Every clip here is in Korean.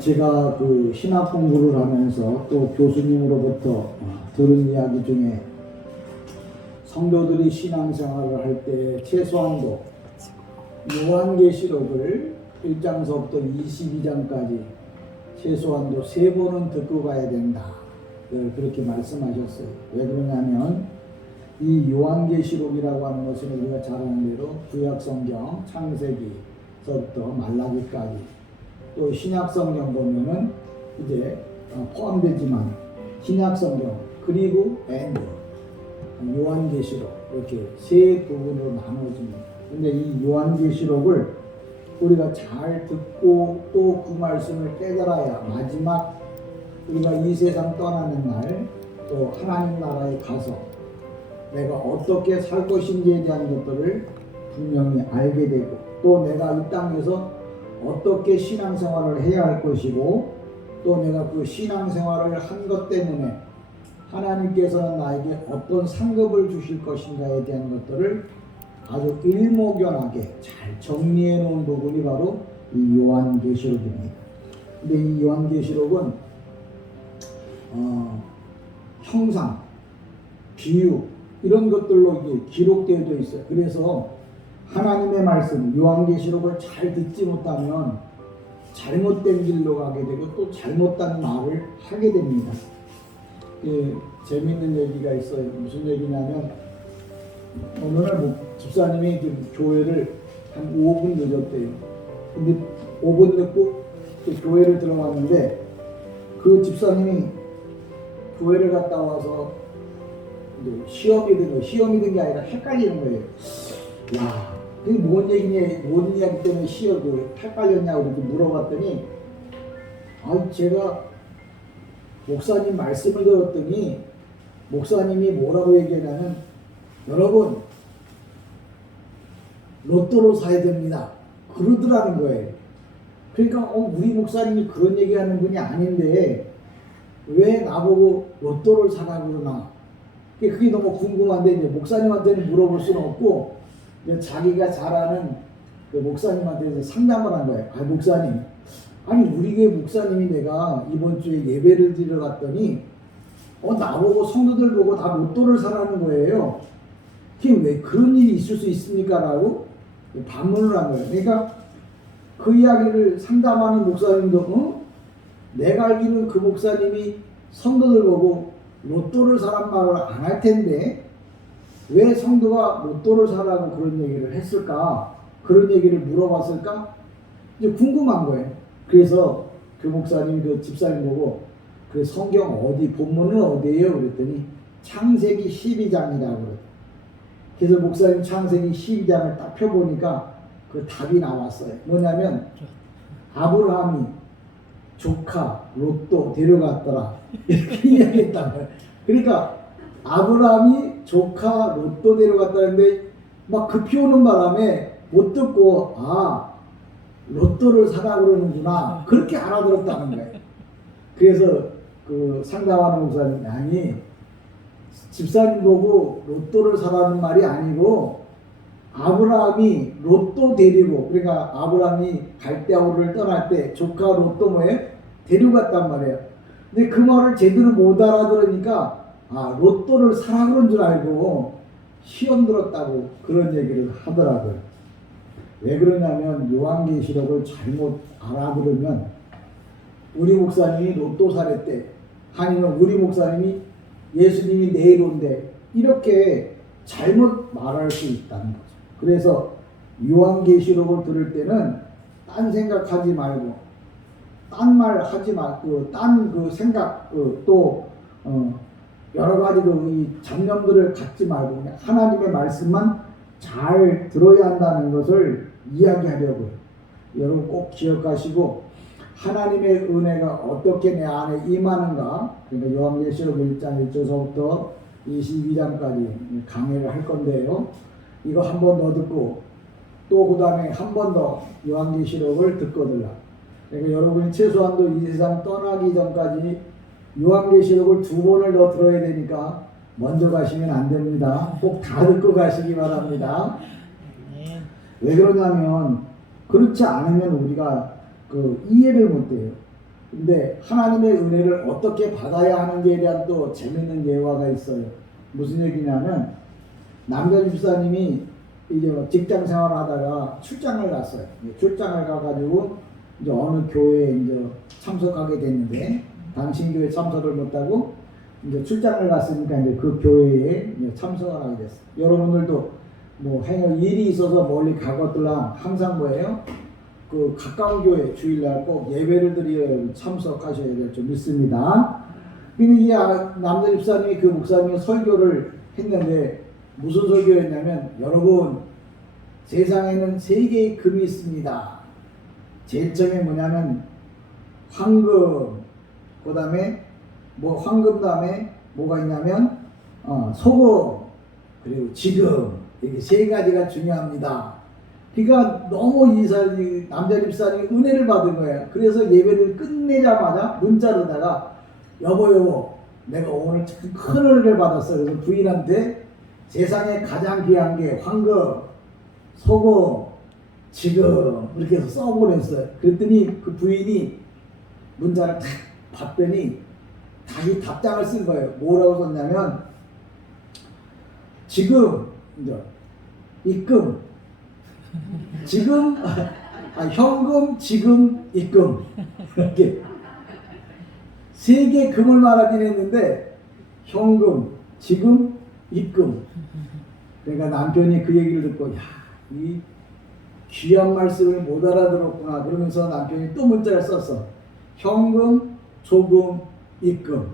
제가 그 신학 공부를 하면서 또 교수님으로부터 들은 이야기 중에 성도들이 신앙생활을 할 때 최소한도 요한계시록을 1장서부터 22장까지 최소한도 3번은 듣고 가야 된다. 그렇게 말씀하셨어요. 왜 그러냐면 이 요한계시록이라고 하는 것은 우리가 잘 아는 대로 구약성경 창세기서부터 말라기까지 또 신약성경 보면은 이제 포함되지만 신약성경 그리고 엔드 요한계시록 이렇게 세 부분으로 나눠집니다. 근데 이 요한계시록을 우리가 잘 듣고 또 그 말씀을 깨달아야 마지막 우리가 이 세상 떠나는 날 또 하나님 나라에 가서 내가 어떻게 살 것인지에 대한 것들을 분명히 알게 되고 또 내가 이 땅에서 어떻게 신앙생활을 해야 할 것이고 또 내가 그 신앙생활을 한 것 때문에 하나님께서는 나에게 어떤 상급을 주실 것인가에 대한 것들을 아주 일목요연하게 잘 정리해 놓은 부분이 바로 이 요한계시록입니다. 근데 이 요한계시록은 형상, 비유 이런 것들로 이게 기록되어 있어요. 그래서 하나님의 말씀, 요한계시록을 잘 듣지 못하면 잘못된 길로 가게 되고 또 잘못된 말을 하게 됩니다. 재미있는 얘기가 있어요. 무슨 얘기냐면 어느 날 집사님이 교회를 한 5분 늦었대요. 근데 5분 늦고 교회를 들어갔는데 그 집사님이 교회를 갔다 와서 시험이 든 게 아니라 헷갈리는 거예요. 야, 그게 뭔 얘기냐, 뭔 이야기 때문에 헷갈렸냐고 이렇게 물어봤더니 제가 목사님 말씀을 들었더니 목사님이 뭐라고 얘기하냐면 여러분 로또로 사야 됩니다. 그러더라는 거예요. 그러니까 우리 목사님이 그런 얘기하는 분이 아닌데 왜 나보고 로또를 사라고 그러나 그게 너무 궁금한데 이제 목사님한테는 물어볼 수는 없고 자기가 잘 아는 그 목사님한테 상담을 한 거예요. 목사님, 우리 교회 목사님이 내가 이번 주에 예배를 드리러 갔더니 나보고 성도들 보고 다 로또를 사라는 거예요. 그게 왜 그런 일이 있을 수 있습니까? 라고 반문을 한 거예요. 그러니까 그 이야기를 상담하는 목사님도 내가 알기로는 그 목사님이 성도들 보고 로또를 사란 말을 안 할 텐데 왜 성도가 로또를 사라고 그런 얘기를 했을까? 그런 얘기를 물어봤을까? 이제 궁금한 거예요. 그래서 그 목사님이 그 집사님 보고 그 성경 어디 본문은 어디예요? 그랬더니 창세기 12장이라고 그래요. 그래서 목사님 창세기 12장을 딱 펴보니까 그 답이 나왔어요. 뭐냐면 아브라함이 조카 로또 데려갔더라 이렇게 이야기했단 말이에요. 그러니까 아브라함이 조카 로또 데려갔다는데 막 급히 오는 바람에 못 듣고 로또를 사라 그러는구나 그렇게 알아들었다는 거예요. 그래서 그 상담하는 목사님 집사님 보고 로또를 사라는 말이 아니고 아브라함이 로또 데리고 그러니까 아브라함이 갈대아우르를 떠날 때 조카 로또 데려갔단 말이에요. 근데 그 말을 제대로 못 알아들으니까 로또를 사라 그런 줄 알고 시험 들었다고 그런 얘기를 하더라고요. 왜 그러냐면 요한계시록을 잘못 알아들으면 우리 목사님이 로또 사랬대 아니면 우리 목사님이 예수님이 내일 온대 이렇게 잘못 말할 수 있다는 거죠. 그래서 요한계시록을 들을 때는 딴 생각하지 말고 딴 말 하지 말고 딴 그 생각 또 여러 가지 이 잡념들을 갖지 말고 그냥 하나님의 말씀만 잘 들어야 한다는 것을 이야기하려고요. 여러분 꼭 기억하시고 하나님의 은혜가 어떻게 내 안에 임하는가 그러니까 요한계시록 1장 1절서부터 22장까지 강의를 할 건데요. 이거 한 번 더 듣고 또 그 다음에 한 번 더 요한계시록을 듣거든요. 그러니까 여러분이 최소한도 이 세상 떠나기 전까지 요한계시록을 2번을 더 들어야 되니까 먼저 가시면 안 됩니다. 꼭 다 듣고 가시기 바랍니다. 왜 그러냐면 그렇지 않으면 우리가 그 이해를 못해요. 근데 하나님의 은혜를 어떻게 받아야 하는지에 대한 또 재밌는 예화가 있어요. 무슨 얘기냐면 남자 집사님이 이제 직장 생활을 하다가 출장을 갔어요. 출장을 가가지고 이제 어느 교회에 이제 참석하게 됐는데 당신 교회 참석을 못하고 이제 출장을 갔으니까 이제 그 교회에 이제 참석을 하게 됐어요. 여러분들도 뭐 일이 있어서 멀리 가거들랑 항상 뭐예요? 그 가까운 교회 주일날 꼭 예배를 드리러 참석하셔야 될 줄 믿습니다. 근데 이 남자 집사님이 그 목사님이 설교를 했는데 무슨 설교였냐면 여러분 세상에는 세 개의 금이 있습니다. 제일 처음에 뭐냐면 황금, 그 다음에 뭐 황금 다음에 뭐가 있냐면 소금, 그리고 지금, 이게 세 가지가 중요합니다. 그러니까 너무 남자 집사님이 은혜를 받은 거예요. 그래서 예배를 끝내자마자 문자로다가 여보 내가 오늘 참 큰 은혜를 받았어. 그래서 부인한테 세상에 가장 귀한 게 황금, 소금, 지금 이렇게 해서 써보냈어요. 그랬더니 그 부인이 문자를 탁 봤더니 자기 답장을 쓴 거예요. 뭐라고 썼냐면 지금 이제 입금, 지금 현금, 지금, 입금 이렇게 세 개 금을 말하긴 했는데 현금, 지금, 입금. 그러니까 남편이 그 얘기를 듣고 이 귀한 말씀을 못 알아들었구나 그러면서 남편이 또 문자를 썼어. 현금, 조금, 입금.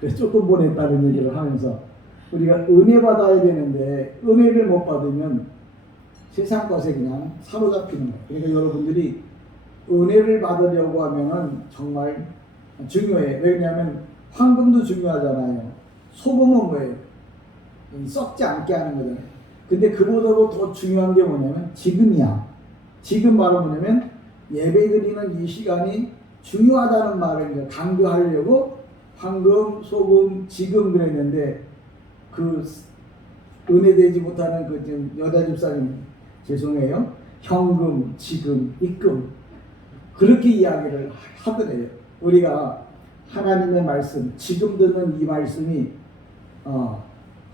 그래서 조금 보냈다는 얘기를 하면서 우리가 은혜 받아야 되는데 은혜를 못 받으면 세상 것에 그냥 사로잡히는 거예요. 그러니까 여러분들이 은혜를 받으려고 하면은 정말 중요해요. 왜냐하면 황금도 중요하잖아요. 소금은 뭐예요? 썩지 않게 하는 거잖아요. 근데 그보다도 더 중요한 게 뭐냐면 지금이야. 지금 말은 뭐냐면 예배드리는 이 시간이 중요하다는 말을 강조하려고 황금, 소금, 지금 그랬는데 그 은혜되지 못하는 그 지금 여자 집사님 죄송해요. 현금, 지금, 입금 그렇게 이야기를 하더래요. 우리가 하나님의 말씀, 지금 듣는 이 말씀이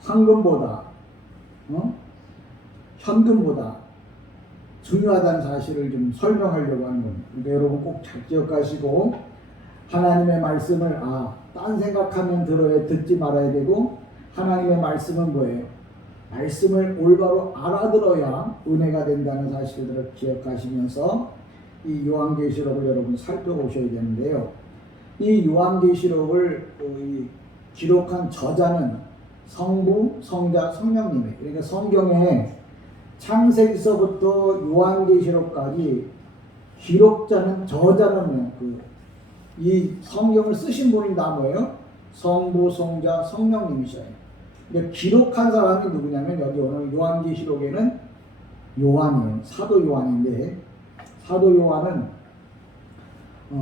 황금보다 현금보다 중요하다는 사실을 좀 설명하려고 하는 겁니다. 그러니까 여러분 꼭 잘 기억하시고 하나님의 말씀을 딴 생각하면 들어야 듣지 말아야 되고 하나님의 말씀은 뭐예요? 말씀을 올바로 알아들어야 은혜가 된다는 사실들을 기억하시면서 이 요한계시록을 여러분 살펴보셔야 되는데요. 이 요한계시록을 기록한 저자는 성부, 성자, 성령님이에요. 그러니까 성경에 창세기서부터 요한계시록까지 기록자는 저자는 이 성경을 쓰신 분이 다 뭐예요? 성부, 성자, 성령님이셔요. 그러니까 기록한 사람이 누구냐면 여기 오늘 요한계시록에는 요한이에요. 사도 요한인데 사도 요한은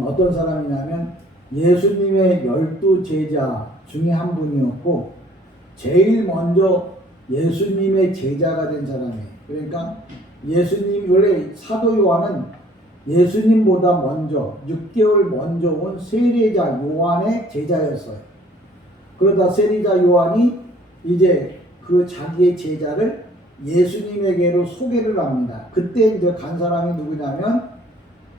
어떤 사람이냐면 예수님의 12 제자 중에 한 분이었고 제일 먼저 예수님의 제자가 된 사람이에요. 그러니까 예수님 원래 사도 요한은 예수님보다 먼저 6개월 먼저 온 세례자 요한의 제자였어요. 그러다 세례자 요한이 이제 그 자기의 제자를 예수님에게로 소개를 합니다. 그때 이제 간 사람이 누구냐면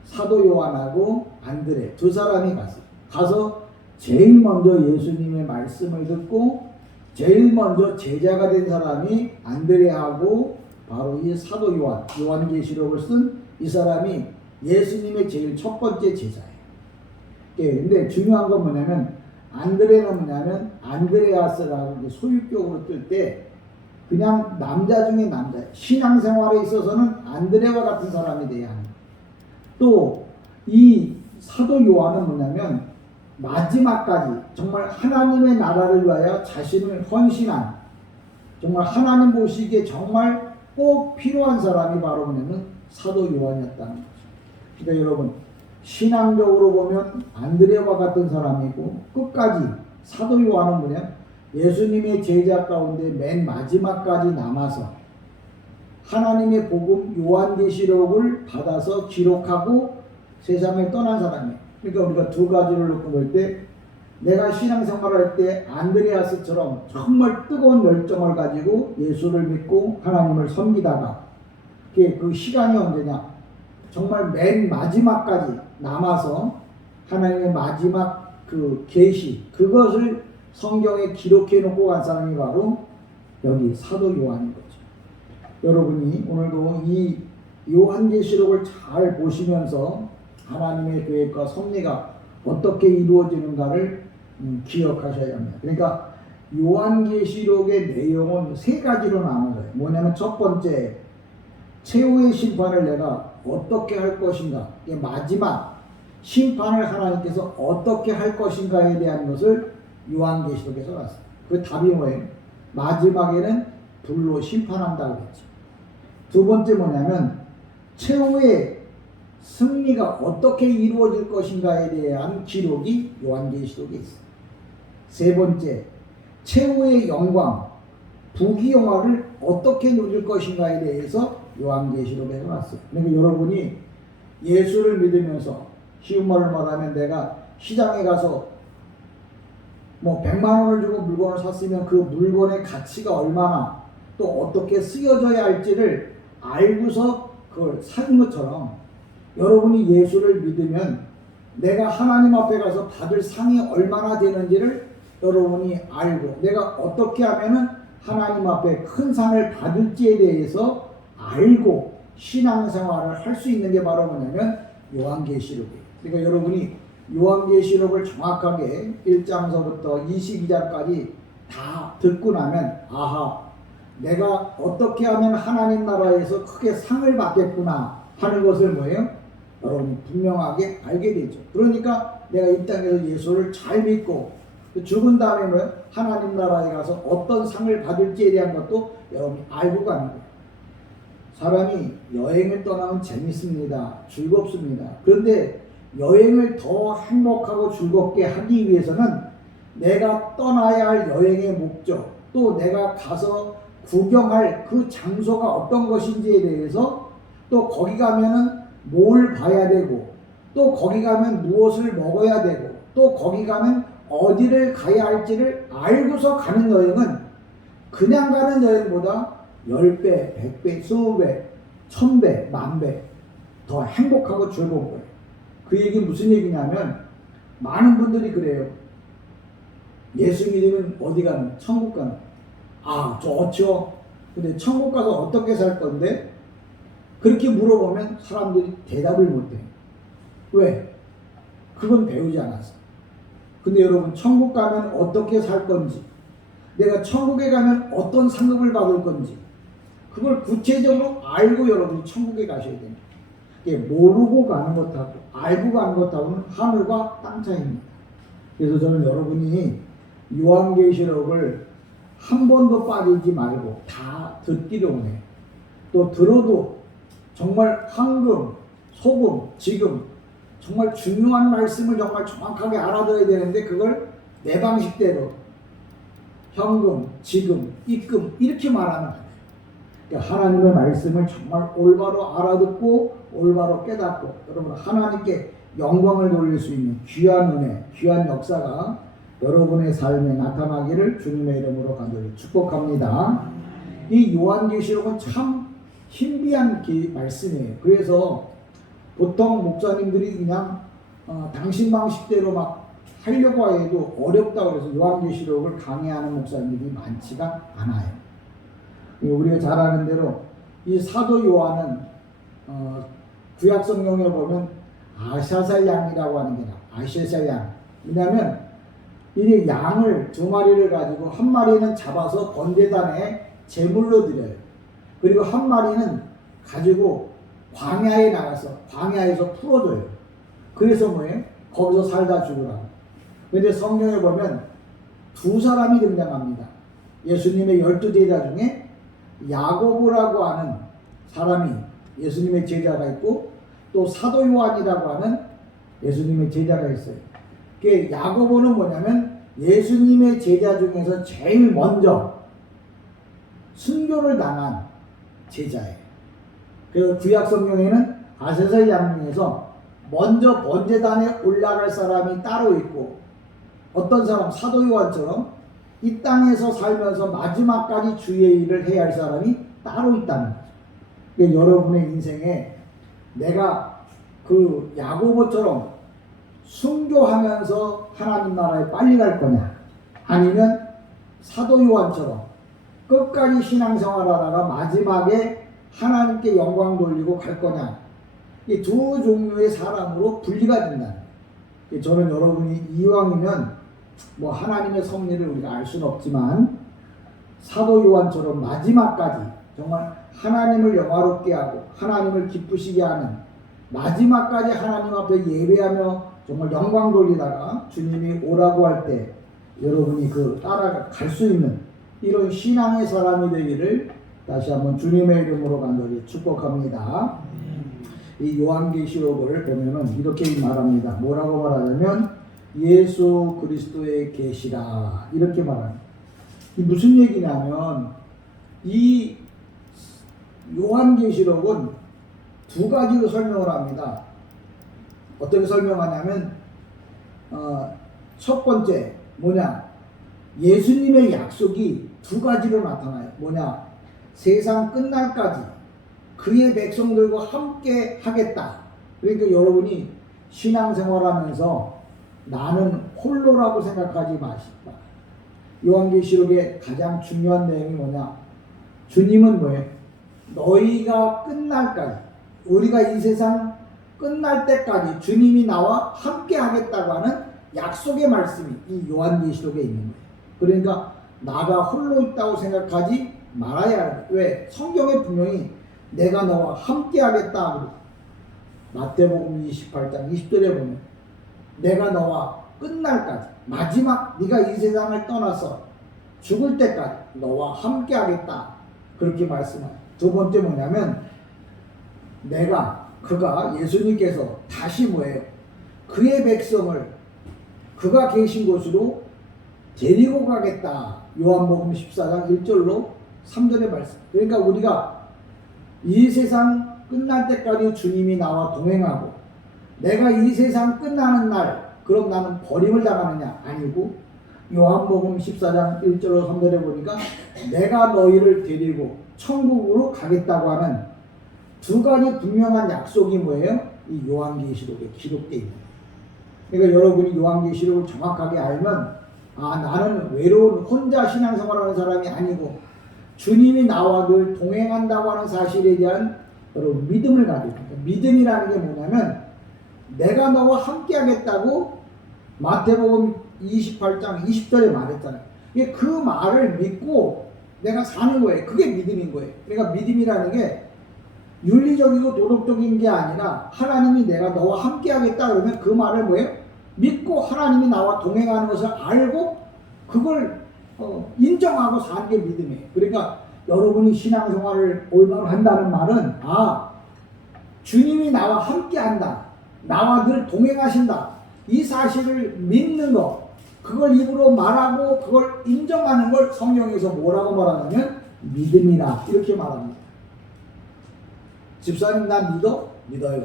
사도 요한하고 안드레 두 사람이 갔어요. 가서 제일 먼저 예수님의 말씀을 듣고 제일 먼저 제자가 된 사람이 안드레하고 바로 이 사도 요한, 요한계시록을 쓴 이 사람이 예수님의 제일 첫 번째 제자예요. 근데 중요한 건 뭐냐면 안드레는 뭐냐면 안드레아스라고 소유격으로 뜰 때 그냥 남자 중에 남자, 신앙생활에 있어서는 안드레와 같은 사람이 돼야 합니다. 또 이 사도 요한은 뭐냐면 마지막까지 정말 하나님의 나라를 위하여 자신을 헌신한 정말 하나님 보시기에 정말 꼭 필요한 사람이 바로 뭐냐면 사도 요한이었다는 거죠. 그러니까 여러분 신앙적으로 보면 안드레와 같은 사람이고 끝까지 사도 요한은 뭐냐 예수님의 제자 가운데 맨 마지막까지 남아서 하나님의 복음 요한계시록을 받아서 기록하고 세상을 떠난 사람이에요. 그러니까 우리가 두 가지를 놓고 볼 때 내가 신앙생활할 때 안드레아스처럼 정말 뜨거운 열정을 가지고 예수를 믿고 하나님을 섬기다가 그 시간이 언제냐? 정말 맨 마지막까지 남아서 하나님의 마지막 그 계시 그것을 성경에 기록해 놓고 간 사람이 바로 여기 사도 요한인 거죠. 여러분이 오늘도 이 요한계시록을 잘 보시면서 하나님의 계획과 섭리가 어떻게 이루어지는가를 기억하셔야 합니다. 그러니까 요한계시록의 내용은 세 가지로 나눠져요. 뭐냐면 첫 번째, 최후의 심판을 내가 어떻게 할 것인가, 마지막 심판을 하나님께서 어떻게 할 것인가에 대한 것을 요한계시록에서 봤어요. 그 답이 뭐예요? 마지막에는 불로 심판한다고 했죠. 두 번째 뭐냐면 최후의 승리가 어떻게 이루어질 것인가에 대한 기록이 요한계시록에 있어요. 세 번째, 최후의 영광, 부귀영화를 어떻게 누릴 것인가에 대해서 요한계시록에서 나왔어요. 그러니까 여러분이 예수를 믿으면서 쉬운 말로 말하면 내가 시장에 가서 100만 원을 주고 물건을 샀으면 그 물건의 가치가 얼마나 또 어떻게 쓰여져야 할지를 알고서 그걸 산 것처럼 여러분이 예수를 믿으면 내가 하나님 앞에 가서 받을 상이 얼마나 되는지를 여러분이 알고 내가 어떻게 하면은 하나님 앞에 큰 상을 받을지에 대해서 알고 신앙생활을 할 수 있는 게 바로 뭐냐면 요한계시록이에요. 그러니까 여러분이 요한계시록을 정확하게 1장서부터 22장까지 다 듣고 나면 아하, 내가 어떻게 하면 하나님 나라에서 크게 상을 받겠구나 하는 것을 뭐예요? 여러분이 분명하게 알게 되죠. 그러니까 내가 이 땅에서 예수를 잘 믿고 죽은 다음에 뭐예요? 하나님 나라에 가서 어떤 상을 받을지에 대한 것도 여러분이 알고 가는 거예요. 사람이 여행을 떠나면 재밌습니다. 즐겁습니다. 그런데 여행을 더 행복하고 즐겁게 하기 위해서는 내가 떠나야 할 여행의 목적, 또 내가 가서 구경할 그 장소가 어떤 것인지에 대해서, 또 거기 가면은 뭘 봐야 되고, 또 거기 가면 무엇을 먹어야 되고, 또 거기 가면 어디를 가야 할지를 알고서 가는 여행은 그냥 가는 여행보다 10배, 100배, 20배, 1000배, 10,000배 더 행복하고 즐거운 거예요. 그 얘기 무슨 얘기냐면 많은 분들이 그래요. 예수 믿으면 어디 가는? 천국 가는. 아, 좋죠. 근데 천국 가서 어떻게 살 건데? 그렇게 물어보면 사람들이 대답을 못해요. 왜? 그건 배우지 않았어. 근데 여러분, 천국 가면 어떻게 살 건지, 내가 천국에 가면 어떤 상급을 받을 건지, 그걸 구체적으로 알고 여러분이 천국에 가셔야 됩니다. 모르고 가는 것하고 알고 가는 것하고는 하늘과 땅 차이입니다. 그래서 저는 여러분이 요한계시록을 한 번도 빠지지 말고 다 듣기를 원해요. 또 들어도 정말 황금, 소금, 지금 정말 중요한 말씀을 정말 정확하게 알아들어야 되는데 그걸 내 방식대로 현금, 지금, 입금 이렇게 말하면 안 돼요. 그러니까 하나님의 말씀을 정말 올바로 알아듣고 올바로 깨닫고 여러분 하나님께 영광을 돌릴 수 있는 귀한 은혜, 귀한 역사가 여러분의 삶에 나타나기를 주님의 이름으로 간절히 축복합니다. 이 요한계시록은 참 신비한 말씀이에요. 그래서 보통 목사님들이 그냥 당신 방식대로 막 하려고 해도 어렵다고 해서 요한계시록을 강의하는 목사님들이 많지가 않아요. 우리가 잘 아는 대로 이 사도 요한은 구약 성경에 보면 아샤살 양이라고 하는 게 나와요. 아샤살 양. 왜냐하면 이 양을 2마리를 가지고 한 마리는 잡아서 번제단에 제물로 드려요. 그리고 한 마리는 가지고 광야에 나가서 광야에서 풀어줘요. 그래서 뭐예요? 거기서 살다 죽으라고. 그런데 성경에 보면 2사람이 등장합니다. 예수님의 12제자 중에 야고보라고 하는 사람이 예수님의 제자가 있고 또 사도 요한이라고 하는 예수님의 제자가 있어요. 그 야고보는 뭐냐면 예수님의 제자 중에서 제일 먼저 순교를 당한 제자예요. 그래서 구약 성경에는 아세살 양 중에서 먼저 번제단에 올라갈 사람이 따로 있고, 어떤 사람 사도 요한처럼 이 땅에서 살면서 마지막까지 주의 일을 해야 할 사람이 따로 있다는 거죠. 그러니까 여러분의 인생에 내가 그 야고보처럼 순교하면서 하나님 나라에 빨리 갈 거냐, 아니면 사도 요한처럼 끝까지 신앙생활하다가 마지막에 하나님께 영광 돌리고 갈 거냐, 이 두 종류의 사람으로 분리가 된다. 저는 여러분이 이왕이면 뭐 하나님의 섭리를 우리가 알 수는 없지만 사도 요한처럼 마지막까지 정말 하나님을 영화롭게 하고 하나님을 기쁘시게 하는, 마지막까지 하나님 앞에 예배하며 정말 영광 돌리다가 주님이 오라고 할 때 여러분이 그 따라갈 수 있는 이런 신앙의 사람이 되기를 다시 한번 주님의 이름으로 간절히 축복합니다. 이 요한계시록을 보면은 이렇게 말합니다. 뭐라고 말하냐면 예수 그리스도의 계시라, 이렇게 말합니다. 이 무슨 얘기냐면 이 요한계시록은 두 가지로 설명을 합니다. 어떻게 설명하냐면 첫 번째 뭐냐, 예수님의 약속이 두 가지로 나타나요. 뭐냐, 세상 끝날까지 그의 백성들과 함께 하겠다. 그러니까 여러분이 신앙생활하면서 나는 홀로라고 생각하지 마십니다. 요한계시록의 가장 중요한 내용이 뭐냐, 주님은 뭐예요? 너희가 끝날까지, 우리가 이 세상 끝날 때까지 주님이 나와 함께 하겠다고 하는 약속의 말씀이 이 요한계시록에 있는 거예요. 그러니까 나가 홀로 있다고 생각하지 말아야 합니다. 왜? 성경에 분명히 내가 너와 함께 하겠다. 마태복음 28장 20절에 보면 내가 너와 끝날까지, 마지막 네가 이 세상을 떠나서 죽을 때까지 너와 함께 하겠다, 그렇게 말씀해요. 두 번째 뭐냐면 그가 예수님께서 다시 뭐예요? 그의 백성을 그가 계신 곳으로 데리고 가겠다. 요한복음 14장 1절로 3절의 말씀. 그러니까 우리가 이 세상 끝날 때까지 주님이 나와 동행하고, 내가 이 세상 끝나는 날 그럼 나는 버림을 당하느냐? 아니고 요한복음 14장 1절로 3절에 보니까 내가 너희를 데리고 천국으로 가겠다고 하는 두 가지 분명한 약속이 뭐예요? 이 요한계시록에 기록되어 있는 거예요. 그러니까 여러분이 요한계시록을 정확하게 알면 나는 외로운 혼자 신앙생활하는 사람이 아니고 주님이 나와 늘 동행한다고 하는 사실에 대한 여러분 믿음을 가지고, 믿음이라는 게 뭐냐면 내가 너와 함께 하겠다고 마태복음 28장 20절에 말했잖아요. 그 말을 믿고 내가 사는 거예요. 그게 믿음인 거예요. 그러니까 믿음이라는 게 윤리적이고 도덕적인 게 아니라 하나님이 내가 너와 함께 하겠다 그러면 그 말을 뭐예요? 믿고 하나님이 나와 동행하는 것을 알고 그걸 인정하고 사는 게 믿음이에요. 그러니까 여러분이 신앙생활을 올바로 한다는 말은 주님이 나와 함께 한다, 나와 늘 동행하신다, 이 사실을 믿는 것, 그걸 입으로 말하고 그걸 인정하는 걸 성경에서 뭐라고 말하냐면 믿음이라, 이렇게 말합니다. 집사님 나 믿어? 믿어요.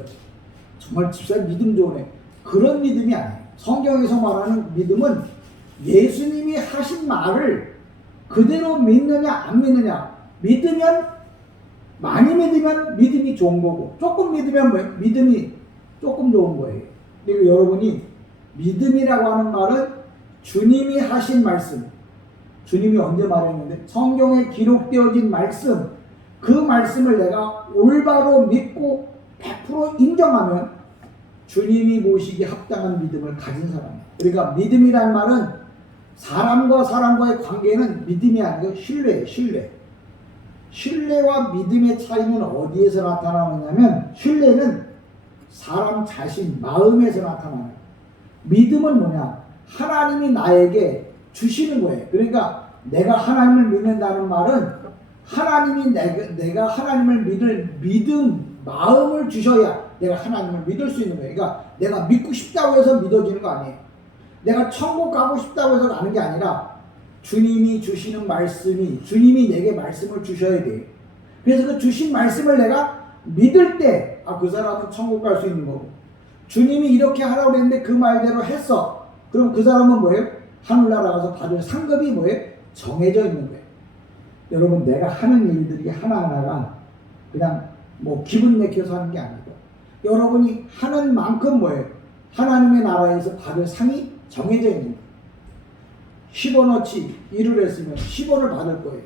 정말 집사님 믿음 좋네. 그런 믿음이 아니에요. 성경에서 말하는 믿음은 예수님이 하신 말을 그대로 믿느냐 안 믿느냐. 믿으면, 많이 믿으면 믿음이 좋은 거고, 조금 믿으면 뭐예요? 믿음이 조금 좋은 거예요. 그리고 여러분이 믿음이라고 하는 말은 주님이 하신 말씀, 주님이 언제 말했는데 성경에 기록되어진 말씀, 그 말씀을 내가 올바로 믿고 100% 인정하면 주님이 모시기에 합당한 믿음을 가진 사람이에요. 그러니까 믿음이란 말은 사람과 사람과의 관계는 믿음이 아니고 신뢰예요. 신뢰와 믿음의 차이는 어디에서 나타나느냐면 신뢰는 사람 자신 마음에서 나타나요. 믿음은 뭐냐? 하나님이 나에게 주시는 거예요. 그러니까 내가 하나님을 믿는다는 말은 하나님이 내가 하나님을 믿을 믿음, 마음을 주셔야 내가 하나님을 믿을 수 있는 거예요. 그러니까 내가 믿고 싶다고 해서 믿어지는 거 아니에요. 내가 천국 가고 싶다고 해서 가는 게 아니라 주님이 주시는 말씀이, 주님이 내게 말씀을 주셔야 돼요. 그래서 그 주신 말씀을 내가 믿을 때 그 사람은 천국 갈 수 있는 거고, 주님이 이렇게 하라고 했는데 그 말대로 했어. 그럼 그 사람은 뭐예요? 하늘나라 가서 받을 상급이 뭐예요? 정해져 있는 거예요. 여러분, 내가 하는 일들이 하나하나가 그냥 뭐 기분 내켜서 하는 게 아니고, 여러분이 하는 만큼 뭐예요? 하나님의 나라에서 받을 상이 정해져 있는 거예요. 10원어치 일을 했으면 10원을 받을 거예요.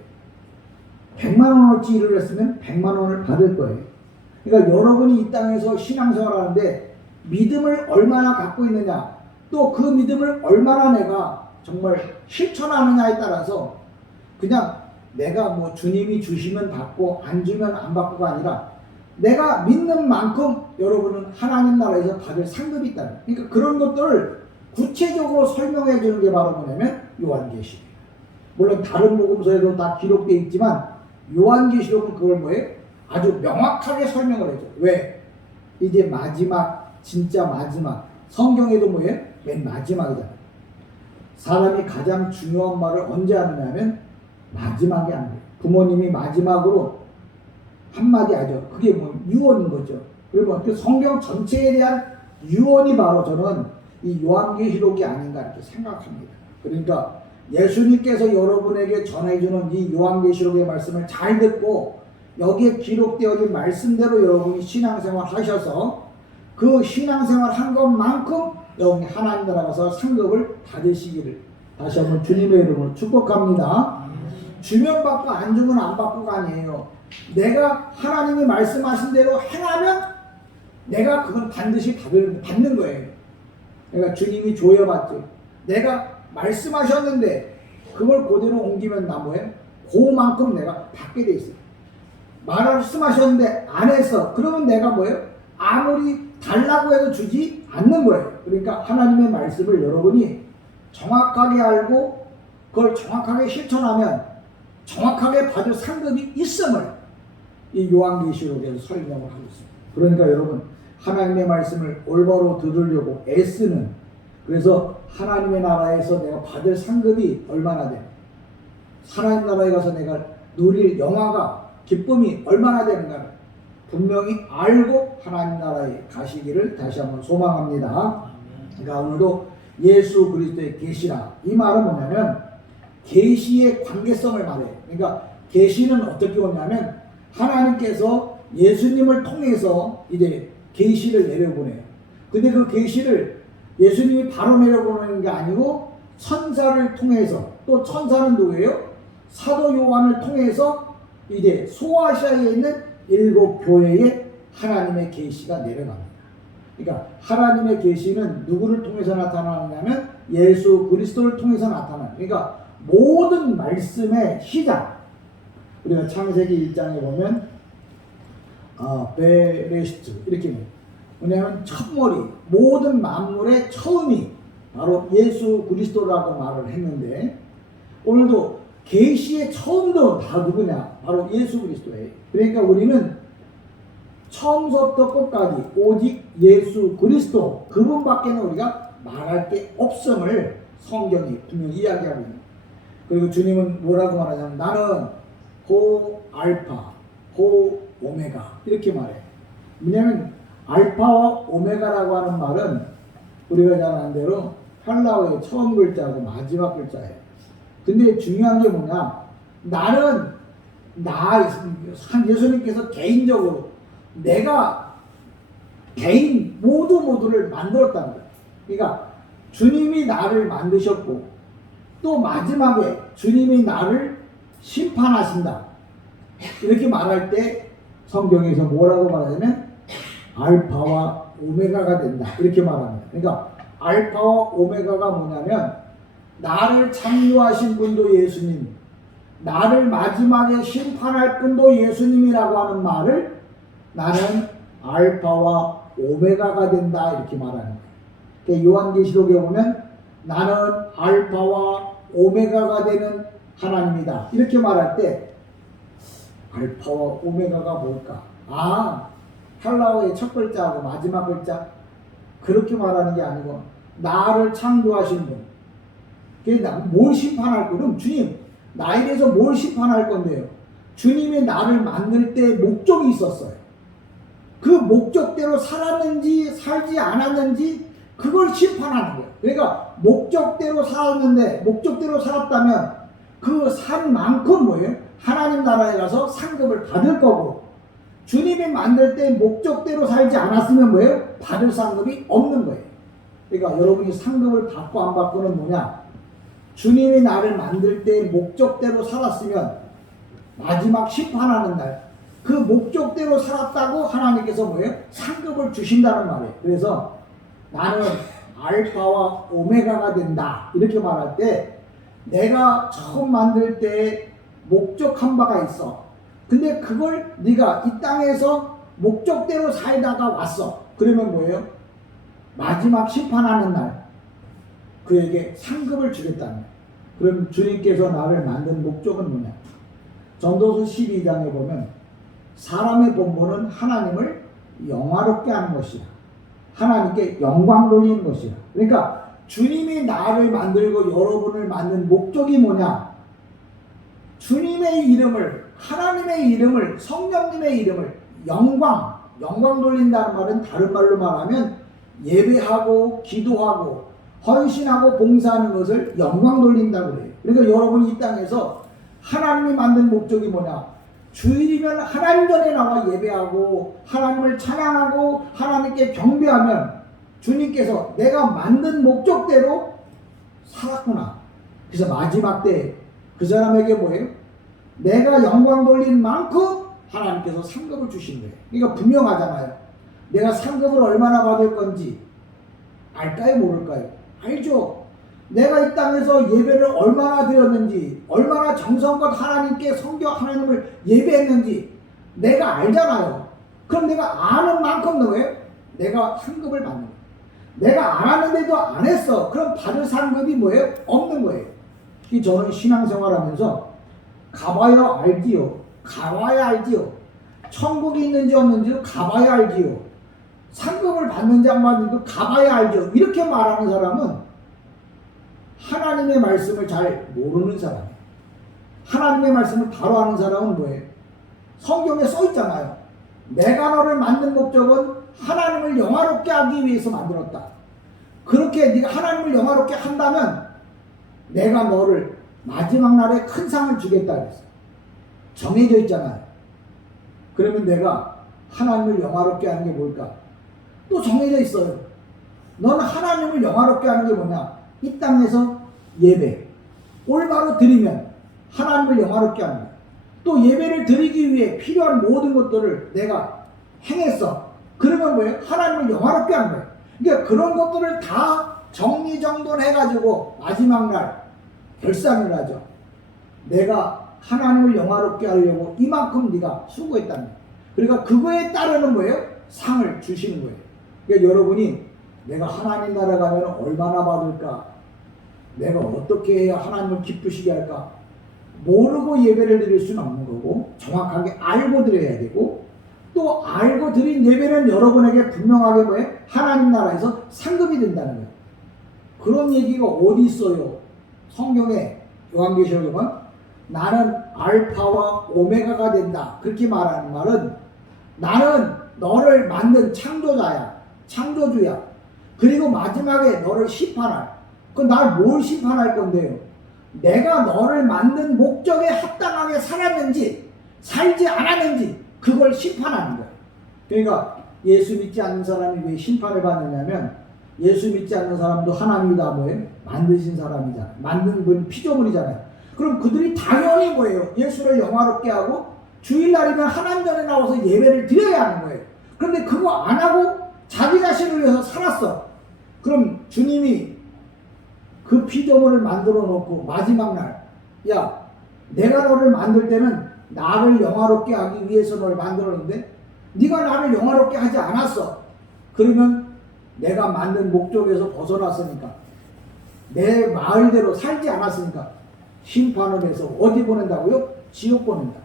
100만원어치 일을 했으면 100만원을 받을 거예요. 그러니까 여러분이 이 땅에서 신앙생활 하는데 믿음을 얼마나 갖고 있느냐, 또 그 믿음을 얼마나 내가 정말 실천하느냐에 따라서 그냥 내가 뭐 주님이 주시면 받고 안 주면 안 받고가 아니라 내가 믿는 만큼 여러분은 하나님 나라에서 받을 상급이 있다는 거예요. 그러니까 그런 것들을 구체적으로 설명해 주는 게 바로 뭐냐면 요한계시록이에요. 물론 다른 복음서에도 다 기록되어 있지만 요한계시록은 그걸 뭐예요? 아주 명확하게 설명을 해줘. 왜? 이제 마지막, 진짜 마지막. 성경에도 뭐예요? 맨 마지막이잖아요. 사람이 가장 중요한 말을 언제 하느냐면 마지막에 하는 거예요. 부모님이 마지막으로 한마디 하죠. 그게 뭐 유언인 거죠. 그리고 그 성경 전체에 대한 유언이 바로 저는 이 요한계시록이 아닌가 이렇게 생각합니다. 그러니까 예수님께서 여러분에게 전해주는 이 요한계시록의 말씀을 잘 듣고 여기에 기록되어진 말씀대로 여러분이 신앙생활 하셔서 그 신앙생활 한 것만큼 여러분이 하나님 나라 가서 상급을 받으시기를 다시 한번 주님의 이름으로 축복합니다. 주면 받고 안 주면 안 받고가 아니에요. 내가 하나님이 말씀하신 대로 행하면 내가 그건 반드시 받는 거예요. 그러니까 주님이 줘야 받죠. 내가 말씀하셨는데 그걸 그대로 옮기면 나 뭐예요? 그만큼 내가 받게 돼 있어요. 말씀하셨는데 안 했어. 그러면 내가 뭐예요? 아무리 달라고 해도 주지 않는 거예요. 그러니까 하나님의 말씀을 여러분이 정확하게 알고 그걸 정확하게 실천하면 정확하게 받을 상급이 있음을 이 요한계시록에서 설명을 하고 있습니다. 그러니까 여러분, 하나님의 말씀을 올바로 들으려고 애쓰는, 그래서 하나님의 나라에서 내가 받을 상급이 얼마나 돼? 하나님 나라에 가서 내가 누릴 영화가, 기쁨이 얼마나 되는가 분명히 알고 하나님 나라에 가시기를 다시 한번 소망합니다. 그러니까 오늘도 예수 그리스도의 계시라, 이 말은 뭐냐면 계시의 관계성을 말해요. 그러니까 계시는 어떻게 오냐면 하나님께서 예수님을 통해서 이제 계시를 내려보내요. 근데 그 계시를 예수님이 바로 내려보내는 게 아니고 천사를 통해서, 또 천사는 누구예요? 사도 요한을 통해서 이제 소아시아에 있는 7 교회에 하나님의 계시가 내려갑니다. 그러니까 하나님의 계시는 누구를 통해서 나타나느냐면 예수 그리스도를 통해서 나타나요. 그러니까 모든 말씀의 시작, 우리가 창세기 1장에 보면 베레시트 이렇게 뭐냐면 첫머리, 모든 만물의 처음이 바로 예수 그리스도라고 말을 했는데, 오늘도 계시의 처음도 다 누구냐? 바로 예수 그리스도예요. 그러니까 우리는 처음부터 끝까지 오직 예수 그리스도, 그분밖에는 우리가 말할 게 없음을 성경이 분명히 이야기하고 있는. 그리고 주님은 뭐라고 말하냐면 나는 호 알파, 호 오메가 이렇게 말해요. 왜냐하면 알파와 오메가라고 하는 말은 우리가 잘 아는 대로 헬라어의 처음 글자하고 마지막 글자예요. 근데 중요한 게 뭐냐? 나는 예수님께서 개인적으로 내가 개인 모두를 만들었다는 거예요. 그러니까 주님이 나를 만드셨고 또 마지막에 주님이 나를 심판하신다. 이렇게 말할 때 성경에서 뭐라고 말하냐면 알파와 오메가가 된다. 이렇게 말합니다. 그러니까 알파와 오메가가 뭐냐면 나를 창조하신 분도 예수님, 나를 마지막에 심판할 분도 예수님이라고 하는 말을 나는 알파와 오메가가 된다 이렇게 말하는 거예요. 그러니까 요한계시록에 보면 나는 알파와 오메가가 되는 하나님이다 이렇게 말할 때 알파와 오메가가 뭘까? 헬라어의 첫 글자하고 마지막 글자 그렇게 말하는 게 아니고 나를 창조하신 분, 뭘 심판할 거는 주님 나에 대해서 뭘 심판할 건데요? 주님이 나를 만들 때 목적이 있었어요. 그 목적대로 살았는지 살지 않았는지 그걸 심판하는 거예요. 그러니까 목적대로 살았는데 목적대로 살았다면 그 산 만큼 뭐예요? 하나님 나라에 가서 상급을 받을 거고, 주님이 만들 때 목적대로 살지 않았으면 뭐예요? 받을 상급이 없는 거예요. 그러니까 여러분이 상급을 받고 안 받고는 뭐냐? 주님이 나를 만들 때 목적대로 살았으면 마지막 심판하는 날 그 목적대로 살았다고 하나님께서 뭐예요? 상급을 주신다는 말이에요. 그래서 나는 알파와 오메가가 된다 이렇게 말할 때, 내가 처음 만들 때 목적한 바가 있어. 근데 그걸 네가 이 땅에서 목적대로 살다가 왔어. 그러면 뭐예요? 마지막 심판하는 날 그에게 상급을 주겠다는 거예요. 그럼 주님께서 나를 만든 목적은 뭐냐? 전도서 12장에 보면 사람의 본분은 하나님을 영화롭게 하는 것이야. 하나님께 영광 돌리는 것이야. 그러니까 주님이 나를 만들고 여러분을 만든 목적이 뭐냐? 주님의 이름을, 하나님의 이름을, 성령님의 이름을 영광 돌린다는 말은 다른 말로 말하면 예배하고 기도하고 헌신하고 봉사하는 것을 영광 돌린다고 그래요. 그러니까 여러분이 이 땅에서 하나님이 만든 목적이 뭐냐? 주일이면 하나님 전에 나와 예배하고 하나님을 찬양하고 하나님께 경배하면 주님께서 내가 만든 목적대로 살았구나. 그래서 마지막 때 그 사람에게 뭐예요? 내가 영광 돌린 만큼 하나님께서 상급을 주신 거예요. 그러니까 분명하잖아요. 내가 상급을 얼마나 받을 건지 알까요? 모를까요? 알죠. 내가 이 땅에서 예배를 얼마나 드렸는지, 얼마나 정성껏 하나님께 하나님을 예배했는지 내가 알잖아요. 그럼 내가 아는 만큼 뭐예요? 내가 상급을 받는 거예요. 내가 알았는데도 안 했어. 그럼 받을 상급이 뭐예요? 없는 거예요. 저는 신앙생활하면서 가봐야 알지요. 가봐야 알지요. 천국이 있는지 없는지도 가봐야 알지요. 상급을 받는지 안 받는지도 가봐야 알죠. 이렇게 말하는 사람은 하나님의 말씀을 잘 모르는 사람이에요. 하나님의 말씀을 바로 아는 사람은 뭐예요? 성경에 써 있잖아요. 내가 너를 만든 목적은 하나님을 영화롭게 하기 위해서 만들었다. 그렇게 네가 하나님을 영화롭게 한다면 내가 너를 마지막 날에 큰 상을 주겠다 그랬어요. 정해져 있잖아요. 그러면 내가 하나님을 영화롭게 하는 게 뭘까? 또 정해져 있어요. 너는 하나님을 영화롭게 하는 게 뭐냐? 이 땅에서 예배 올바로 드리면 하나님을 영화롭게 하는 거야. 또 예배를 드리기 위해 필요한 모든 것들을 내가 행했어. 그러면 뭐예요? 하나님을 영화롭게 하는 거예요. 그러니까 그런 것들을 다 정리정돈해가지고 마지막 날 결산을 하죠. 내가 하나님을 영화롭게 하려고 이만큼 네가 수고했다는 거예요. 그러니까 그거에 따르는 뭐예요? 상을 주시는 거예요. 그러니까 여러분이 내가 하나님 나라 가면 얼마나 받을까? 내가 어떻게 해야 하나님을 기쁘시게 할까? 모르고 예배를 드릴 수는 없는 거고, 정확하게 알고 드려야 되고, 또 알고 드린 예배는 여러분에게 분명하게 뭐예요? 하나님 나라에서 상급이 된다는 거예요. 그런 얘기가 어디 있어요? 성경에 요한계시록에 보면 나는 알파와 오메가가 된다. 그렇게 말하는 말은 나는 너를 만든 창조자야. 창조주야. 그리고 마지막에 너를 심판할. 그 날 뭘 심판할 건데요? 내가 너를 만든 목적에 합당하게 살았는지 살지 않았는지 그걸 심판하는 거예요. 그러니까 예수 믿지 않는 사람이 왜 심판을 받느냐면, 예수 믿지 않는 사람도 하나님이 다 뭐예요? 만드신 사람이잖아요. 만든 분 피조물이잖아요. 그럼 그들이 당연히 뭐예요? 예수를 영화롭게 하고 주일날이면 하나님 전에 나와서 예배를 드려야 하는 거예요. 그런데 그거 안 하고 자기 자신을 위해서 살았어. 그럼 주님이 그 피조물을 만들어 놓고 마지막 날, 야, 내가 너를 만들 때는 나를 영화롭게 하기 위해서 너를 만들었는데 네가 나를 영화롭게 하지 않았어. 그러면 내가 만든 목적에서 벗어났으니까, 내 마을대로 살지 않았으니까 심판을 해서 어디 보낸다고요? 지옥 보낸다.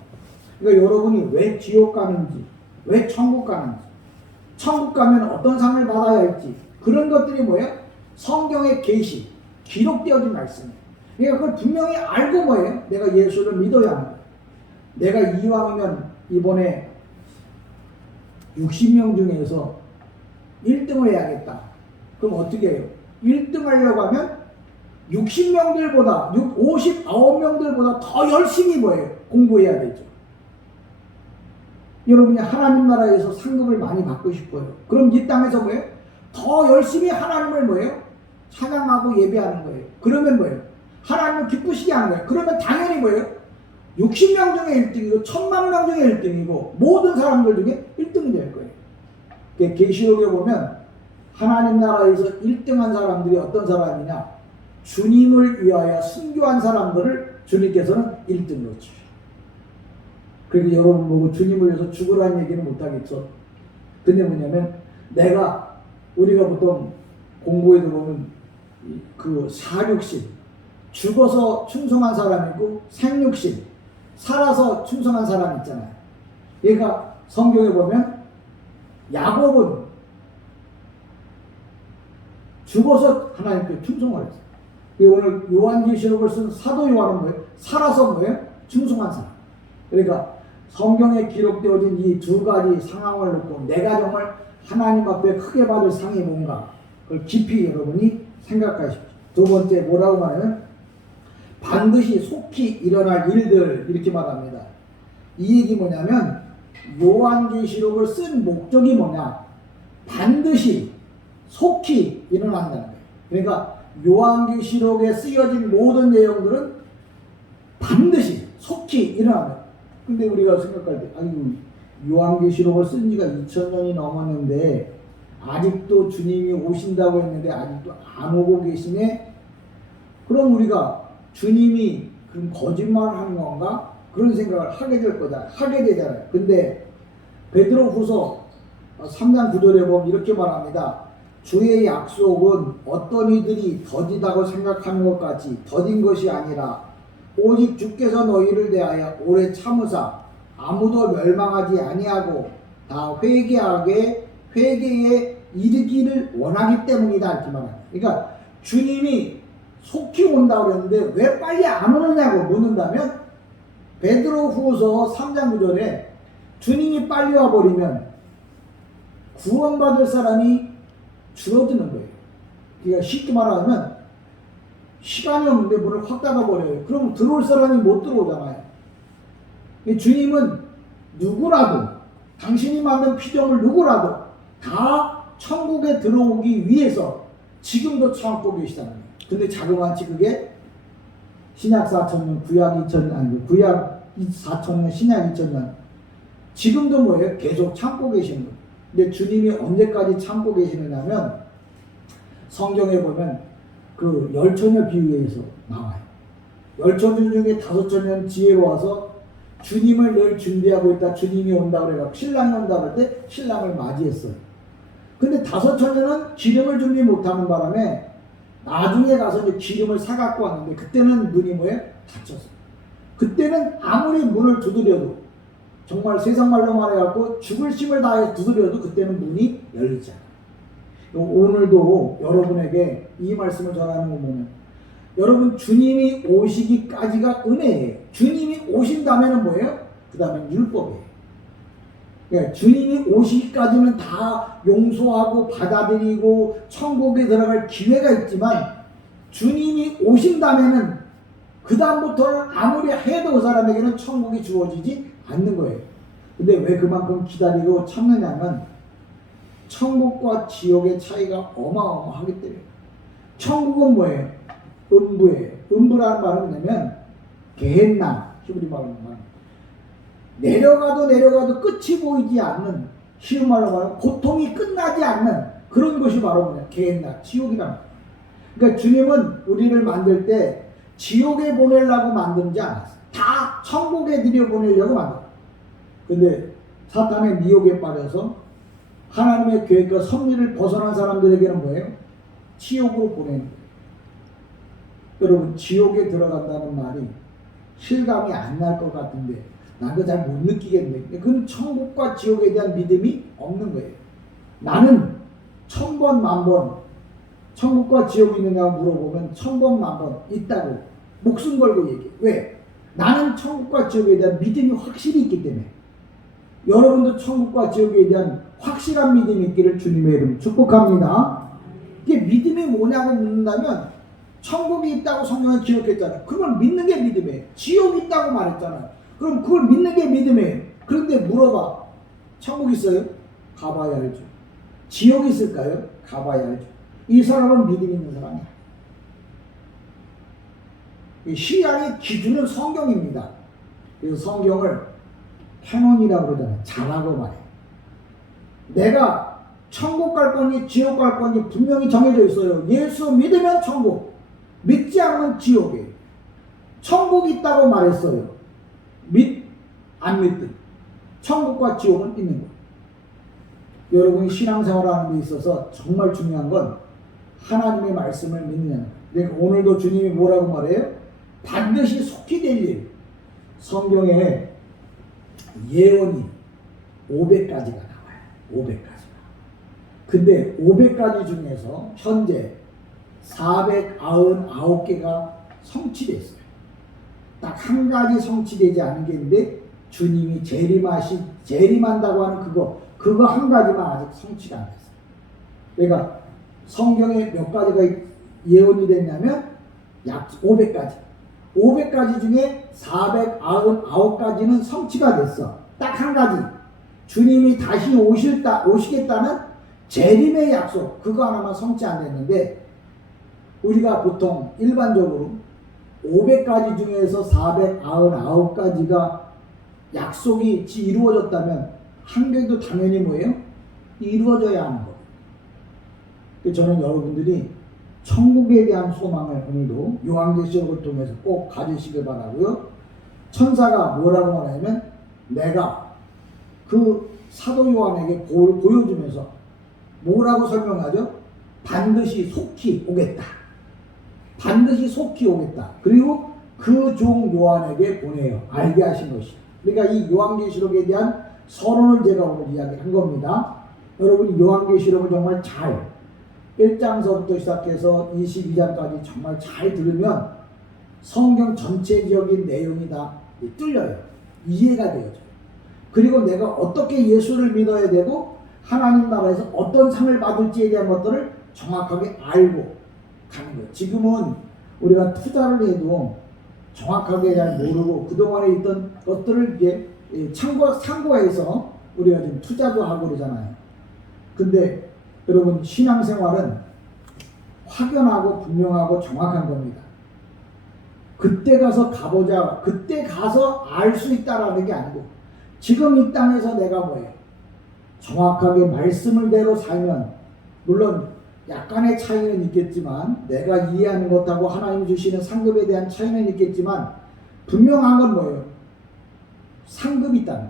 그러니까 여러분이 왜 지옥 가는지, 왜 천국 가는지, 천국 가면 어떤 상을 받아야 할지, 그런 것들이 뭐예요? 성경의 계시, 기록되어진 말씀이에요. 그러니까 그걸 분명히 알고 뭐예요? 내가 예수를 믿어야 하는 거예요. 내가 이왕이면 이번에 60명 중에서 1등을 해야겠다. 그럼 어떻게 해요? 1등 하려고 하면 60명들보다 59명들보다 더 열심히 뭐예요? 공부해야 되죠. 여러분이 하나님 나라에서 상급을 많이 받고 싶어요. 그럼 이 땅에서 뭐예요? 더 열심히 하나님을 뭐예요? 찬양하고 예배하는 거예요. 그러면 뭐예요? 하나님을 기쁘시게 하는 거예요. 그러면 당연히 뭐예요? 60명 중에 1등이고 1000만 명 중에 1등이고 모든 사람들 중에 1등이 될 거예요. 계시록에 보면 하나님 나라에서 1등한 사람들이 어떤 사람이냐? 주님을 위하여 순교한 사람들을 주님께서는 1등으로 치셔요. 그리고 여러분 보고 주님을 위해서 죽으라는 얘기는 못하겠죠. 근데 뭐냐면 우리가 보통 공부에도 보면 그 사육신, 죽어서 충성한 사람이고 생육신, 살아서 충성한 사람 있잖아요. 그러니까 성경에 보면 야곱은 죽어서 하나님께 충성을 했어요. 오늘 요한계시록을 쓴 사도 요한은 뭐예요? 살아서 뭐예요? 충성한 사람. 그러니까 성경에 기록되어진 이 두 가지 상황을 놓고 내가 정말 하나님 앞에 크게 받을 상이 뭔가 그걸 깊이 여러분이 생각하십시오. 두 번째 뭐라고 말하면 반드시 속히 일어날 일들 이렇게 말합니다. 이 얘기 뭐냐면 요한계시록을 쓴 목적이 뭐냐? 반드시 속히 일어난다는 거예요. 그러니까 요한계시록에 쓰여진 모든 내용들은 반드시 속히 일어난다. 근데 우리가 생각할 때 요한계시록을 쓴 지가 2000년이 넘었는데 아직도 주님이 오신다고 했는데 아직도 안 오고 계시네? 그럼 우리가 주님이 그럼 거짓말을 하는 건가? 그런 생각을 하게 되잖아요. 근데 베드로후서 3장 9절에 보면 이렇게 말합니다. 주의 약속은 어떤 이들이 더디다고 생각하는 것 같이 더딘 것이 아니라 오직 주께서 너희를 대하여 오래 참으사 아무도 멸망하지 아니하고 다 회개에 이르기를 원하기 때문이다 이렇게 말합니다. 그러니까 주님이 속히 온다고 그랬는데 왜 빨리 안 오느냐고 묻는다면 베드로후서 3장 9절에 주님이 빨리 와버리면 구원받을 사람이 줄어드는 거예요. 그러니까 쉽게 말하면 시간이 없는데 문을 확 닫아버려요. 그럼 들어올 사람이 못 들어오잖아요. 주님은 누구라도 당신이 만든 피조물 누구라도 다 천국에 들어오기 위해서 지금도 참고 계시다는 거예요. 근데 자그마치 그게 신약 4000년, 구약 2000년, 구약 4000년, 신약 2000년 지금도 뭐예요? 계속 참고 계시는 거예요. 근데 주님이 언제까지 참고 계시느냐면 성경에 보면 그 열처녀 비유에서 나와요. 열처녀 중에 5처녀는 지혜로워서 주님을 늘 준비하고 있다. 주님이 온다고 그래서 신랑이 온다고 할 때 신랑을 맞이했어요. 근데 5처녀는 기름을 준비 못하는 바람에 나중에 가서 이제 기름을 사갖고 왔는데 그때는 문이 뭐예요? 닫혔어요. 그때는 아무리 문을 두드려도 정말 세상 말로 말해갖고 죽을 힘을 다해 두드려도 그때는 문이 열리지 않아요. 오늘도 여러분에게 이 말씀을 전하는 거 보면 여러분 주님이 오시기까지가 은혜예요. 주님이 오신다면 뭐예요? 그 다음엔 율법이에요. 그러니까 주님이 오시기까지는 다 용서하고 받아들이고 천국에 들어갈 기회가 있지만 주님이 오신다면은 그 다음부터는 아무리 해도 그 사람에게는 천국이 주어지지 않는 거예요. 근데 왜 그만큼 기다리고 참느냐면 천국과 지옥의 차이가 어마어마하기 때문에. 천국은 뭐예요? 음부예요. 음부라는 말은 뭐냐면 게헨나, 히브리 말로 말하면 내려가도 끝이 보이지 않는, 쉬운 말로 말하면 고통이 끝나지 않는 그런 것이 바로 뭐냐? 게헨나, 지옥이란 말이에요. 그러니까 주님은 우리를 만들 때 지옥에 보내려고 만들지 않았어요. 다 천국에 들여보내려고 만들어요. 근데 사탄의 미혹에 빠져서 하나님의 계획과 섭리를 벗어난 사람들에게는 뭐예요? 지옥으로 보내는 거예요. 여러분 지옥에 들어간다는 말이 실감이 안 날 것 같은데 나도 잘 못 느끼겠는데 그건 천국과 지옥에 대한 믿음이 없는 거예요. 나는 1000번 만번 천국과 지옥이 있느냐고 물어보면 1000번 만번 있다고 목숨 걸고 얘기해. 왜? 나는 천국과 지옥에 대한 믿음이 확실히 있기 때문에. 여러분도 천국과 지옥에 대한 확실한 믿음이 있기를 주님의 이름 축복합니다. 이게 믿음이 뭐냐고 묻는다면 천국이 있다고 성경에 기록했잖아요. 그걸 믿는 게 믿음이에요. 지옥이 있다고 말했잖아요. 그럼 그걸 믿는 게 믿음이에요. 그런데 물어봐. 천국 있어요? 가봐야 알죠. 지옥이 있을까요? 가봐야 알죠. 이 사람은 믿음 있는 사람이야. 신앙의 기준은 성경입니다. 그래서 성경을 캐논이라고 그러잖아요. 자라고 말해요. 내가 천국 갈 건지 지옥 갈 건지 분명히 정해져 있어요. 예수 믿으면 천국, 믿지 않으면 지옥이에요. 천국이 있다고 말했어요. 안 믿든 천국과 지옥은 있는 거예요. 여러분이 신앙생활하는 데 있어서 정말 중요한 건 하나님의 말씀을 믿느냐는 거예요. 그러니까 오늘도 주님이 뭐라고 말해요? 반드시 속히 될 일. 성경에 예언이 500가지가 나와요. 500가지가. 근데 500가지 중에서 현재 499개가 성취됐어요. 딱 한 가지 성취되지 않은 게 있는데 주님이 재림한다고 하는 그거 한 가지만 아직 성취가 안 됐어요. 그러니까 성경에 몇 가지가 예언이 됐냐면 약 500가지. 500가지 중에 499가지는 성취가 됐어. 딱 한 가지. 주님이 다시 오시겠다는 재림의 약속. 그거 하나만 성취 안 됐는데 우리가 보통 일반적으로 500가지 중에서 499가지가 약속이 이루어졌다면 한 개도 당연히 뭐예요? 이루어져야 하는 거예요. 저는 여러분들이 천국에 대한 소망을 오늘도 요한계시록을 통해서 꼭 가지시길 바라고요. 천사가 뭐라고 말하냐면 내가 그 사도 요한에게 보여주면서 뭐라고 설명하죠? 반드시 속히 오겠다. 반드시 속히 오겠다. 그리고 그 종 요한에게 보내요. 알게 하신 것이. 그러니까 이 요한계시록에 대한 서론을 제가 오늘 이야기한 겁니다. 여러분이 요한계시록을 정말 잘 1장서부터 시작해서 22장까지 정말 잘 들으면 성경 전체적인 내용이 다 뚫려요. 이해가 되어져요. 그리고 내가 어떻게 예수를 믿어야 되고 하나님 나라에서 어떤 상을 받을지에 대한 것들을 정확하게 알고 가는 거예요. 지금은 우리가 투자를 해도 정확하게 잘 모르고 그동안에 있던 것들을 이제 참고해서 우리가 지금 투자도 하고 그러잖아요. 근데 여러분 신앙생활은 확연하고 분명하고 정확한 겁니다. 그때 가서 가보자, 그때 가서 알 수 있다라는 게 아니고 지금 이 땅에서 내가 뭐예요? 정확하게 말씀을 대로 살면 물론 약간의 차이는 있겠지만 내가 이해하는 것하고 하나님 주시는 상급에 대한 차이는 있겠지만 분명한 건 뭐예요? 상급이 있다는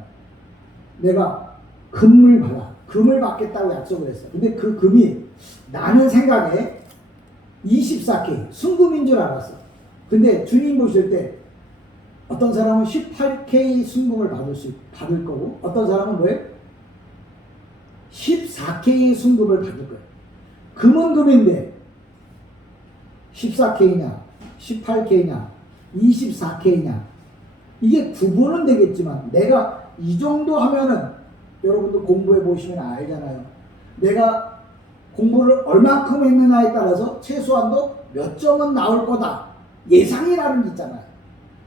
내가 금을 받겠다고 약속을 했어. 근데 그 금이 나는 생각에 24K 순금인 줄 알았어. 근데 주님 보실 때 어떤 사람은 18K 순금을 받을 거고 어떤 사람은 뭐예요? 14K 순금을 받을 거예요. 금은 금인데 14K냐 18K냐 24K냐 이게 구분은 되겠지만 내가 이 정도 하면은 여러분도 공부해 보시면 알잖아요. 내가 공부를 얼마큼 했느냐에 따라서 최소한도 몇 점은 나올 거다. 예상이라는 게 있잖아요.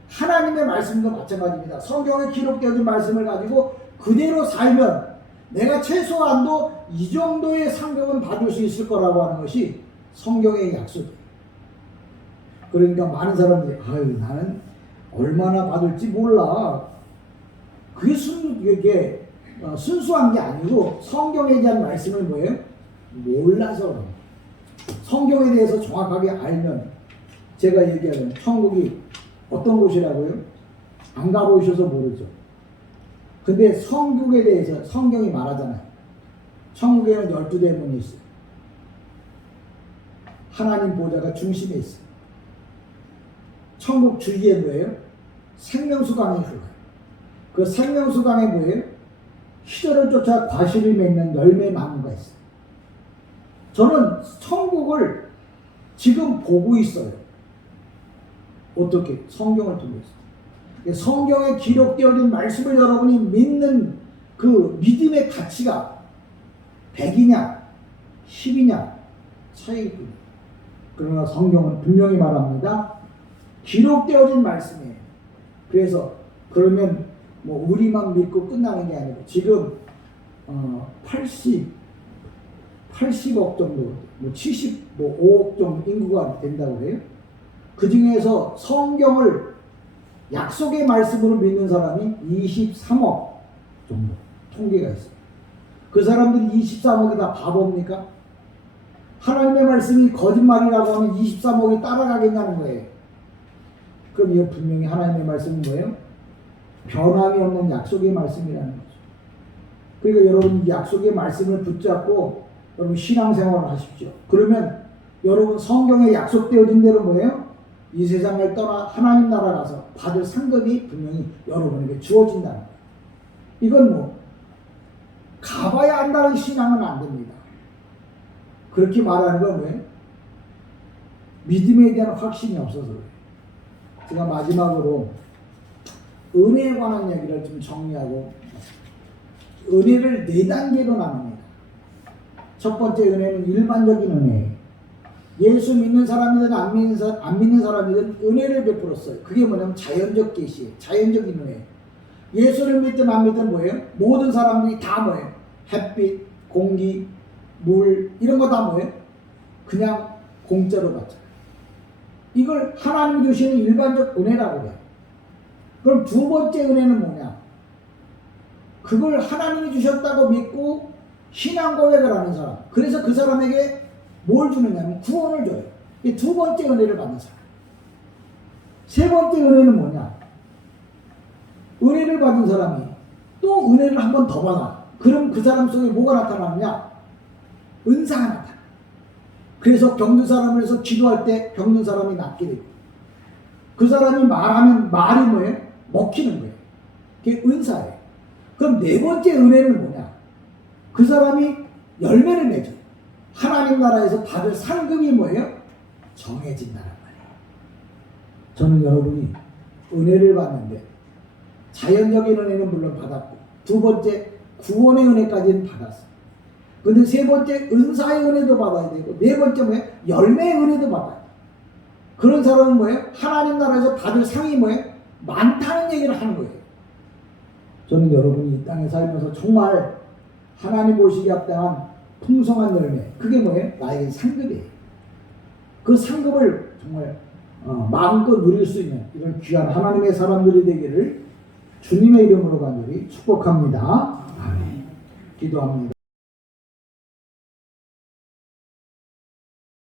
하나님의 말씀도 마찬가지입니다. 성경에 기록되어진 말씀을 가지고 그대로 살면 내가 최소한도 이 정도의 상급은 받을 수 있을 거라고 하는 것이 성경의 약속이에요. 그러니까 많은 사람들이 나는 얼마나 받을지 몰라. 그게 순수한 게 아니고 성경에 대한 말씀을 뭐예요? 몰라서 그래요. 성경에 대해서 정확하게 알면 제가 얘기하는 천국이 어떤 곳이라고요? 안 가보셔서 모르죠. 근데 성국에 대해서 성경이 말하잖아요. 천국에는 12대문이 있어요. 하나님 보좌가 중심에 있어요. 천국 주위에 뭐예요? 생명수강이 흘러요. 그 생명수강에 뭐예요? 시절을 쫓아 과실을 맺는 열매 나무가 있어요. 저는 천국을 지금 보고 있어요. 어떻게? 성경을 통해서. 성경에 기록되어진 말씀을 여러분이 믿는 그 믿음의 가치가 100이냐 10이냐 차이일 뿐이에요. 그러나 성경은 분명히 말합니다. 기록되어진 말씀이에요. 그래서 그러면 뭐 우리만 믿고 끝나는 게 아니고 지금 80억 정도, 뭐 75억 정도 인구가 된다고 해요. 그 중에서 성경을 약속의 말씀으로 믿는 사람이 23억 정도 통계가 있어요. 그 사람들이 23억이 다 바보입니까? 하나님의 말씀이 거짓말이라고 하면 23억이 따라가겠냐는 거예요. 그럼 이거 분명히 하나님의 말씀은 뭐예요? 변함이 없는 약속의 말씀이라는 거죠. 그러니까 여러분 이 약속의 말씀을 붙잡고 여러분 신앙생활을 하십시오. 그러면 여러분 성경에 약속되어진 대로 뭐예요? 이 세상을 떠나 하나님 나라 가서 받을 상급이 분명히 여러분에게 주어진다는 거예요. 이건 뭐 가봐야 한다는 신앙은 안 됩니다. 그렇게 말하는 건 뭐예요? 믿음에 대한 확신이 없어서 그래요. 제가 마지막으로 은혜에 관한 얘기를 좀 정리하고, 은혜를 4단계로 나눕니다. 첫 번째 은혜는 일반적인 은혜예요. 예수 믿는 사람이든 안 믿는 사람이든 은혜를 베풀었어요. 그게 뭐냐면 자연적 계시예요. 자연적인 은혜. 예수를 믿든 안 믿든 뭐예요? 모든 사람들이 다 뭐예요? 햇빛, 공기, 물 이런 거 다 뭐예요? 그냥 공짜로 받잖아요. 이걸 하나님이 주시는 일반적 은혜라고 해요. 그럼 두 번째 은혜는 뭐냐? 그걸 하나님이 주셨다고 믿고 신앙 고백을 하는 사람. 그래서 그 사람에게 뭘 주느냐면 구원을 줘요. 이게 두 번째 은혜를 받는 사람. 세 번째 은혜는 뭐냐? 은혜를 받은 사람이 또 은혜를 한 번 더 받아. 그럼 그 사람 속에 뭐가 나타나느냐? 은사가 나타나. 그래서 병든 사람을 해서 기도할 때 병든 사람이 낫게 되고, 그 사람이 말하면 말이 뭐예요? 먹히는 거예요. 그게 은사예요. 그럼 네 번째 은혜는 뭐냐? 그 사람이 열매를 맺어요. 하나님 나라에서 받을 상급이 뭐예요? 정해진다는 말이에요. 저는 여러분이 은혜를 받는데 자연적인 은혜는 물론 받았고, 두 번째 구원의 은혜까지는 받았어요. 근데 세 번째 은사의 은혜도 받아야 되고, 네 번째 뭐예요? 열매의 은혜도 받아야 돼요. 그런 사람은 뭐예요? 하나님 나라에서 받을 상이 뭐예요? 많다는 얘기를 하는 거예요. 저는 여러분이 이 땅에 살면서 정말 하나님 보시기에 합당한 풍성한 열매, 그게 뭐예요? 나에게 상급이에요. 그 상급을 정말 마음껏 누릴 수 있는 이런 귀한 하나님의 사람들이 되기를 주님의 이름으로 간절히 축복합니다. 아멘. 기도합니다.